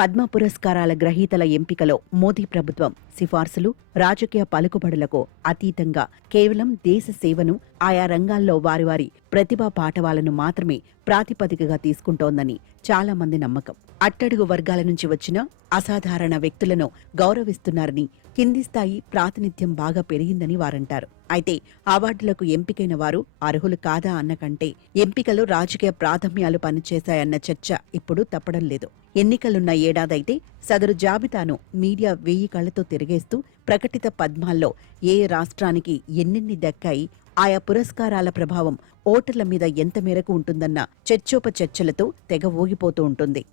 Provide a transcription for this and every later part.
పద్మ పురస్కారాల గ్రహీతల ఎంపికలో మోదీ ప్రభుత్వం సిఫార్సులు, రాజకీయ పలుకుబడులకు అతీతంగా కేవలం దేశ సేవను, ఆయా రంగాల్లో వారి ప్రతిభా పాటవాలను మాత్రమే ప్రాతిపదికగా తీసుకుంటోందని చాలా మంది నమ్మకం. అట్టడుగు వర్గాల నుంచి వచ్చిన అసాధారణ వ్యక్తులను గౌరవిస్తున్నారని, కింది స్థాయి ప్రాతినిధ్యం బాగా పెరిగిందని వారంటారు. అయితే అవార్డులకు ఎంపికైన వారు అర్హులు కాదా అన్న కంటే ఎంపికలో రాజకీయ ప్రాధాన్యాలు పనిచేశాయన్న చర్చ ఇప్పుడు తప్పడం లేదు. ఎన్నికలున్న ఏడాదైతే సదరు జాబితాను మీడియా 1000 కళ్లతో తిరిగేస్తూ ప్రకటిత పద్మాల్లో ఏ రాష్ట్రానికి ఎన్నెన్ని దక్కాయి, ఆయా పురస్కారాల ప్రభావం ఓటర్ల మీద ఎంత మేరకు ఉంటుందన్న చర్చోపచర్చలతో తెగ ఊగిపోతూ ఉంటుంది.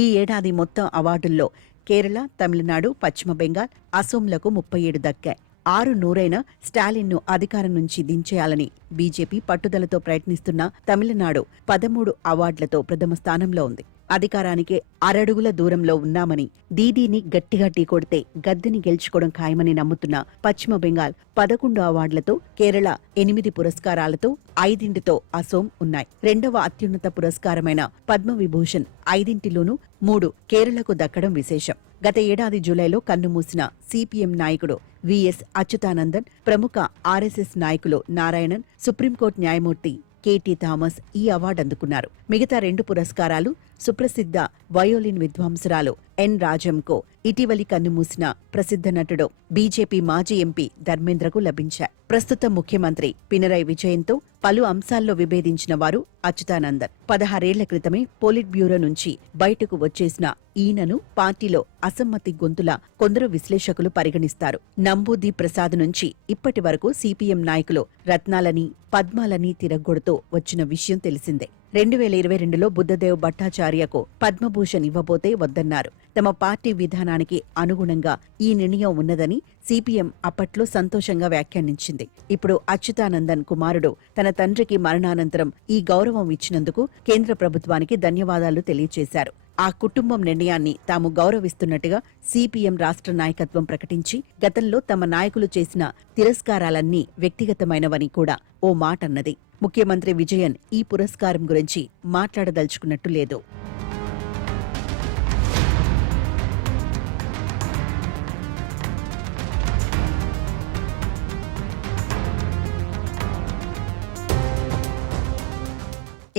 ఈ ఏడాది మొత్తం అవార్డుల్లో కేరళ, తమిళనాడు, పశ్చిమ బెంగాల్, అసోంలకు 37 దక్కాయి. 6 నూరైన స్టాలిన్ను అధికారం నుంచి దించేయాలని బీజేపీ పట్టుదలతో ప్రయత్నిస్తున్న తమిళనాడు 13 అవార్డులతో ప్రథమ స్థానంలో ఉంది. అధికారానికి అరడుగుల దూరంలో ఉన్నామని, దీదీని గట్టిగా ఢీకొడితే గద్దెని గెలుచుకోవడం ఖాయమని నమ్ముతున్న పశ్చిమ బెంగాల్ 11 అవార్డులతో, కేరళ 8 పురస్కారాలతో, 5టితో అసోం ఉన్నాయి. రెండవ అత్యున్నత పురస్కారమైన పద్మవిభూషణ్ 5టిలోనూ 3 కేరళకు దక్కడం విశేషం. గత ఏడాది జూలైలో కన్నుమూసిన సిపిఎం నాయకుడు విఎస్ అచ్యుతానందన్, ప్రముఖ ఆర్ఎస్ఎస్ నాయకులు నారాయణన్, సుప్రీంకోర్టు న్యాయమూర్తి కేటీ థామస్ ఈ అవార్డు అందుకున్నారు. మిగతా 2 పురస్కారాలు సుప్రసిద్ధ వయోలిన్ విద్వాంసురాలు ఎన్ రాజంకు, ఇటీవలి కన్నుమూసిన ప్రసిద్ధ నటుడు బీజేపీ మాజీ ఎంపీ ధర్మేంద్రకు లభించాయి. ప్రస్తుత ముఖ్యమంత్రి పినరై విజయన్తో పలు అంశాల్లో విభేదించిన వారు అచ్యుతానందన్. 16 ఏళ్ల క్రితమే పోలిట్ బ్యూరో నుంచి బయటకు వచ్చేసిన ఈయనను పార్టీలో అసమ్మతి గొంతులా కొందరు విశ్లేషకులు పరిగణిస్తారు. నంబూది ప్రసాద్ నుంచి ఇప్పటి వరకు సిపిఎం నాయకులు రత్నాలని, పద్మాలని తిరగొడుతూ వచ్చిన విషయం తెలిసిందే. 2022లో బుద్ధదేవ్ భట్టాచార్యకు పద్మభూషణ్ ఇవ్వబోతే వద్దన్నారు. తమ పార్టీ విధానానికి అనుగుణంగా ఈ నిర్ణయం ఉన్నదని సిపిఎం అప్పట్లో సంతోషంగా వ్యాఖ్యానించింది. ఇప్పుడు అచ్యుతానందన్ కుమారుడు తన తండ్రికి మరణానంతరం ఈ గౌరవం ఇచ్చినందుకు కేంద్ర ప్రభుత్వానికి ధన్యవాదాలు తెలియజేశారు. ఆ కుటుంబం నిర్ణయాన్ని తాము గౌరవిస్తున్నట్టుగా సిపిఎం రాష్ట్ర నాయకత్వం ప్రకటించి, గతంలో తమ నాయకులు చేసిన తిరస్కారాలన్నీ వ్యక్తిగతమైనవని కూడా ఓ మాటన్నది. ముఖ్యమంత్రి విజయన్ ఈ పురస్కారం గురించి మాట్లాడదలుచుకున్నట్టు లేదు.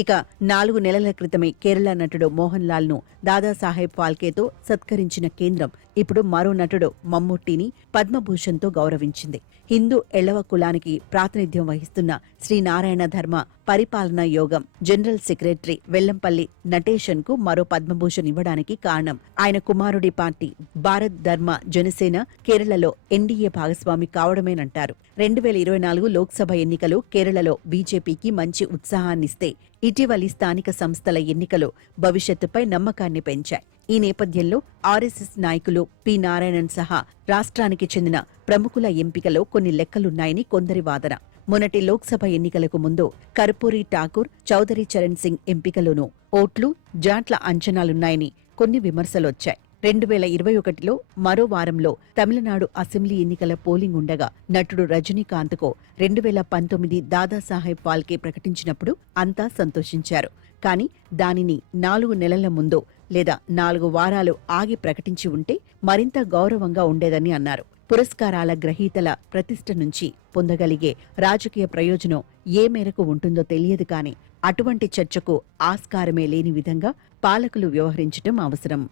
ఇక 4 నెలల క్రితమే కేరళ నటుడు మోహన్ లాల్ ను దాదాసాహెబ్ ఫాల్కేతో సత్కరించిన కేంద్రం ఇప్పుడు మరో నటుడు మమ్ముట్టిని పద్మభూషణ్తో గౌరవించింది. హిందూ ఎళవ కులానికి ప్రాతినిధ్యం వహిస్తున్న శ్రీ నారాయణ ధర్మ పరిపాలనా యోగం జనరల్ సెక్రటరీ వెల్లంపల్లి నటేషన్ కు మరో పద్మభూషణ్ ఇవ్వడానికి కారణం ఆయన కుమారుడి పార్టీ భారత్ ధర్మ జనసేన కేరళలో ఎన్డీఏ భాగస్వామి కావడమేనంటారు. 2024 లోక్సభ ఎన్నికలు కేరళలో బీజేపీకి మంచి ఉత్సాహాన్నిస్తే, ఇటీవలి స్థానిక సంస్థల ఎన్నికలు భవిష్యత్తుపై నమ్మకాన్ని పెంచాయి. ఈ నేపథ్యంలో ఆర్ఎస్ఎస్ నాయకులు పి నారాయణన్ సహా రాష్ట్రానికి చెందిన ప్రముఖుల ఎంపికలో కొన్ని లెక్కలున్నాయని కొందరి వాదన. మొన్నటి లోక్సభ ఎన్నికలకు ముందు కర్పూరి ఠాకూర్, చౌదరి చరణ్ సింగ్ ఎంపికలోనూ ఓట్లు, జాట్ల అంచనాలున్నాయని కొన్ని విమర్శలొచ్చాయి. 2021లో మరో వారంలో తమిళనాడు అసెంబ్లీ ఎన్నికల పోలింగ్ ఉండగా నటుడు రజనీకాంత్కు 2019 దాదాసాహెబ్ ఫాల్కే ప్రకటించినప్పుడు అంతా సంతోషించారు. కానీ దానిని 4 నెలల ముందో లేదా 4 వారాలు ఆగి ప్రకటించి ఉంటే మరింత గౌరవంగా ఉండేదని అన్నారు. పురస్కారాల గ్రహీతల ప్రతిష్ఠ నుంచి పొందగలిగే రాజకీయ ప్రయోజనం ఏ మేరకు ఉంటుందో తెలియదు. కానీ అటువంటి చర్చకు ఆస్కారమే లేని విధంగా పాలకులు వ్యవహరించటం అవసరం.